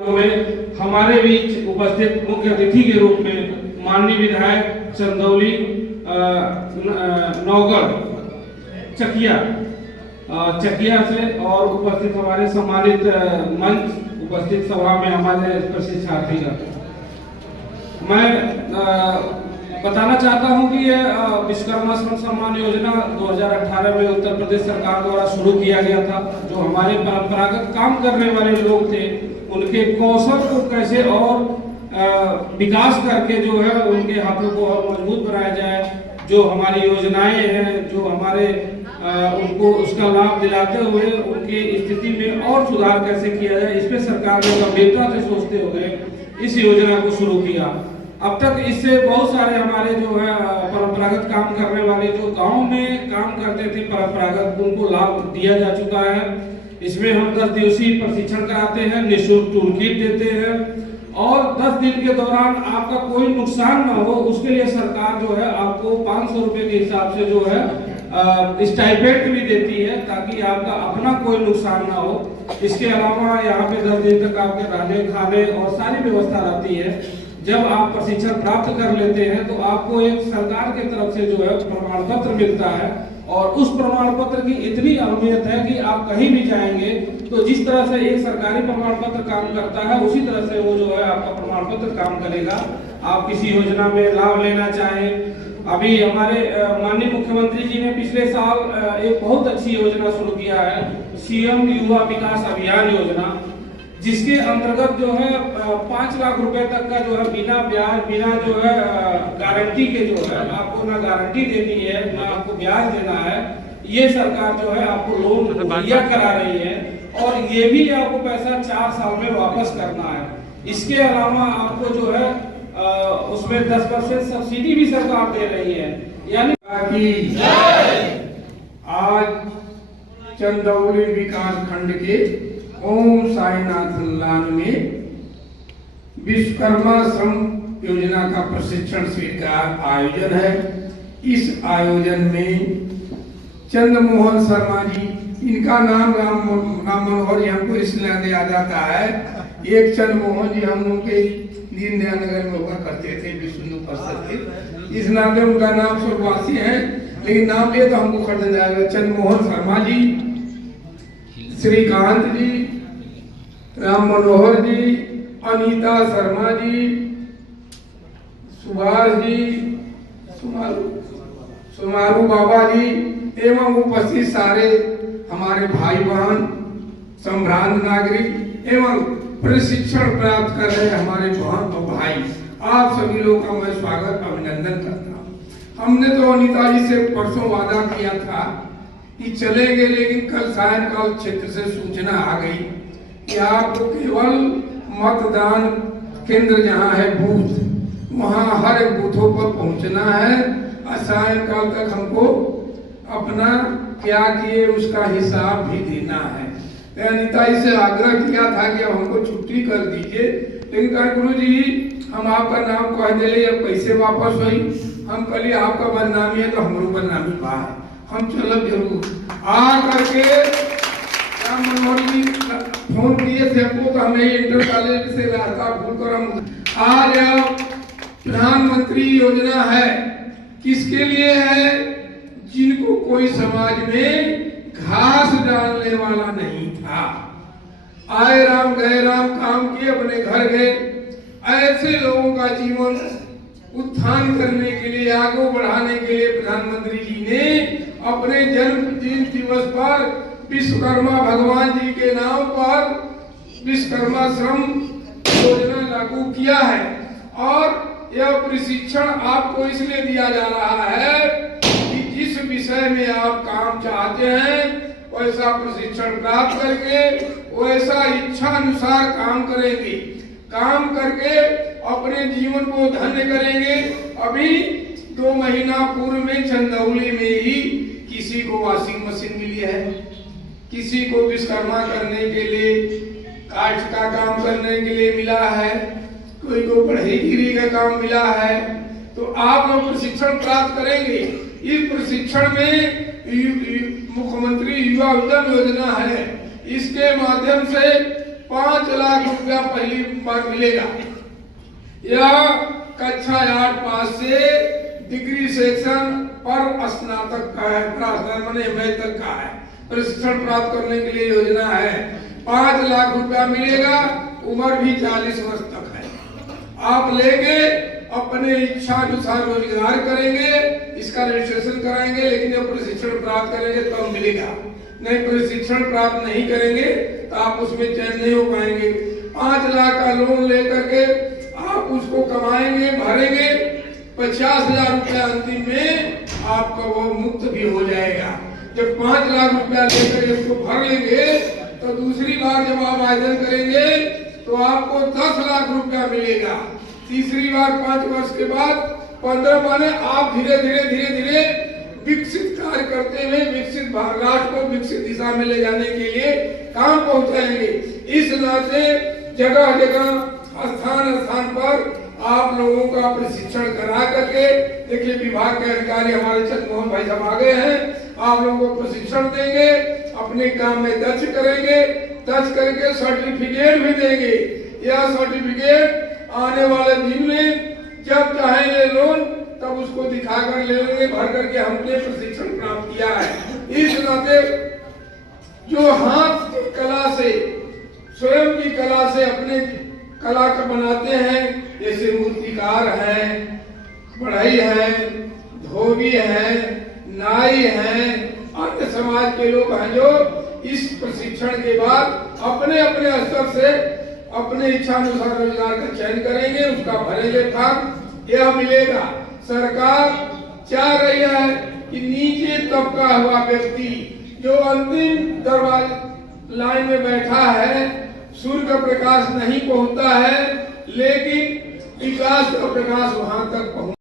में हमारे बीच उपस्थित मुख्य अतिथि के रूप में माननीय विधायक चंदौली नौगढ़ चकिया से और उपस्थित हमारे सम्मानित मंच उपस्थित सभा में हमारे प्रशिक्षार्थीगण, मैं बताना चाहता हूं कि यह विश्वकर्मा श्रम सम्मान योजना 2018 में उत्तर प्रदेश सरकार द्वारा शुरू किया गया था। जो हमारे परंपरागत काम करने वाले लोग थे उनके कौशल को कैसे और विकास करके जो है उनके हाथों को और मजबूत बनाया जाए। जो हमारी योजनाएं हैं, जो हमारे उनको उसका लाभ दिलाते हुए उनकी स्थिति में और सुधार कैसे किया जाए, इस पे सरकार ने गंभीरता से सोचते हुए इस योजना को शुरू किया। अब तक इससे बहुत सारे हमारे जो है परंपरागत काम करने वाले जो गांव में काम करते थे परंपरागत, उनको लाभ दिया जा चुका है। इसमें हम 10 दिवसीय प्रशिक्षण कराते हैं, निःशुल्क टूल किट देते हैं और 10 दिन के दौरान आपका कोई नुकसान न हो उसके लिए सरकार जो है आपको 500 रुपए के हिसाब से जो है स्टाइपेंड भी देती है ताकि आपका अपना कोई नुकसान ना हो। इसके अलावा यहाँ पे 10 दिन तक आपके रहने खाने और सारी व्यवस्था रहती है। जब आप प्रशिक्षण प्राप्त कर लेते हैं तो आपको एक सरकार की तरफ से जो है प्रमाण पत्र मिलता है और उस प्रमाण पत्र की इतनी अहमियत है कि आप कहीं भी जाएंगे तो जिस तरह से एक सरकारी प्रमाण पत्र काम करता है उसी तरह से वो जो है आपका प्रमाण पत्र काम करेगा। आप किसी योजना में लाभ लेना चाहें, अभी हमारे माननीय मुख्यमंत्री जी ने पिछले साल एक बहुत अच्छी योजना शुरू किया है, सीएम युवा विकास अभियान योजना, जिसके अंतर्गत जो है 5 लाख रुपए तक का जो है बिना ब्याज बिना जो है गारंटी के जो है आपको ना गारंटी देनी है ना आपको ब्याज देना है। ये सरकार जो है आपको लोन मुहैया करा रही है और ये भी आपको पैसा 4 साल में वापस करना है। इसके अलावा आपको जो है उसमें 10% सब्सिडी भी सरकार दे रही है। यानी आज चंदौली विकास खंड के ओम साईनाथ लान में विश्वकर्मा श्रम योजना का प्रशिक्षण शिविर का आयोजन है। इस आयोजन में चंद्रमोहन शर्मा जी, इनका नाम राम मनोहर जी हमको इसलिए याद आता है। एक चंद्रमोहन जी हम लोग के दीनदयाल नगर में हुआ करते थे, विश्व हिंदू परिषद के, इस नाते उनका नाम स्वर्गवासी है लेकिन नाम ये तो हमको खरीदना जाएगा। चंद्रमोहन शर्मा जी, श्रीकांत जी, राम मनोहर जी, अनीता शर्मा जी, सुभाष जी, सुमारू बाबा जी एवं उपस्थित सारे हमारे भाई बहन, संभ्रांत नागरिक एवं प्रशिक्षण प्राप्त कर रहे हमारे बहन और भाई, आप सभी लोगों का मैं स्वागत अभिनंदन करता हूँ। हमने तो अनीता जी से परसों वादा किया था कि चलेंगे, लेकिन कल सायंकाल क्षेत्र से सूचना आ गई कि आपको केवल मतदान केंद्र जहाँ है बूथ, वहाँ हर एक बूथों पर पहुँचना है और सायंकाल तक हमको अपना क्या किए उसका हिसाब भी देना है। अनीता जी से आग्रह किया था कि अब हमको छुट्टी कर दीजिए, लेकिन कहा गुरु जी हम आपका नाम कह दिले, अब कैसे वापस हुई। हम कल आपका बदनामी है तो हमरो बदनामी बा है, हम चलब जरूर। आ करके राम मनोहर जी फोन किए थे हमको, तो हमें इंटर कॉलेज से रास्ता भूल कर हम आज प्रधानमंत्री योजना है। किसके लिए है? जिनको कोई समाज में घास डालने वाला नहीं था, आए राम गए राम, काम किए अपने घर गए। ऐसे लोगों का जीवन उत्थान करने के लिए, आगे बढ़ाने के लिए प्रधानमंत्री जी ने अपने जन्मदिन दिवस पर विश्वकर्मा भगवान जी के नाम पर विश्वकर्मा श्रम योजना लागू किया है। और यह प्रशिक्षण आपको इसलिए दिया जा रहा है कि जिस विषय में आप काम चाहते हैं वैसा प्रशिक्षण प्राप्त करके वैसा इच्छा अनुसार काम करेंगे, काम करके अपने जीवन को धन्य करेंगे। अभी 2 महीना पूर्व में चंदौली में ही किसी को वॉशिंग मशीन मिली है, किसी को विश्वकर्मा करने के लिए काठ का काम करने के लिए मिला है, कोई को पढ़ाई का काम मिला है। तो आप लोग प्रशिक्षण प्राप्त करेंगे। इस प्रशिक्षण में मुख्यमंत्री युवा उद्यम योजना है, इसके माध्यम से 5 लाख रुपया पहली बार मिलेगा। यह कक्षा 8 पास से डिग्री सेक्शन पर स्नातक का है, एमए तक का है। प्रशिक्षण प्राप्त करने के लिए योजना है। 5 लाख रुपया मिलेगा, उम्र भी 40 वर्ष तक है। आप लेंगे, अपने इच्छा अनुसार रोजगार करेंगे, इसका रजिस्ट्रेशन कराएंगे, लेकिन जब प्रशिक्षण प्राप्त करेंगे तब तो मिलेगा। नहीं, प्रशिक्षण प्राप्त नहीं करेंगे तो आप उसमें चयन नहीं हो पाएंगे। 5 लाख का लोन लेकर के आप उसको कमाएंगे, भरेंगे, 50,000 रुपया अंतिम में आपका वो मुक्त भी हो जाएगा। जब 5 लाख रुपया लेकर उसको भर लेंगे तो दूसरी बार जब आप आवेदन करेंगे तो आपको 10 लाख रुपया मिलेगा। तीसरी बार 5 वर्ष के बाद 15, माने आप धीरे धीरे विकसित कार्य करते हुए विकसित राष्ट्र को विकसित दिशा में ले जाने के लिए काम पहुंचाएंगे। इस नाते जगह जगह स्थान पर आप लोगों का प्रशिक्षण करा करके, देखिए विभाग के अधिकारी हमारे चंद्रमोहन भाई साहब आ गए हैं, आप लोगों को प्रशिक्षण देंगे, अपने काम में दक्ष करेंगे, दक्ष करके सर्टिफिकेट भी देंगे। यह सर्टिफिकेट आने वाले दिन में जब चाहेंगे लोन तब उसको दिखाकर ले लेंगे, भर करके हमने प्रशिक्षण प्राप्त किया है। इस नाते जो हाथ की कला से, स्वयं की कला से अपने कला का बनाते हैं, जैसे मूर्तिकार है, बढ़ई है, धोबी है, नाई है, अन्य समाज के लोग हैं जो इस प्रशिक्षण के बाद अपने अपने स्तर से अपने इच्छा अनुसार रोजगार का चयन करेंगे, उसका भरेंगे फॉर्म, यह मिलेगा। सरकार चाह रही है कि नीचे तबका हुआ व्यक्ति जो अंतिम दरवाजे लाइन में बैठा है, सूर्य का प्रकाश नहीं पहुंचता है, लेकिन विकास का प्रकाश वहां तक पहुंच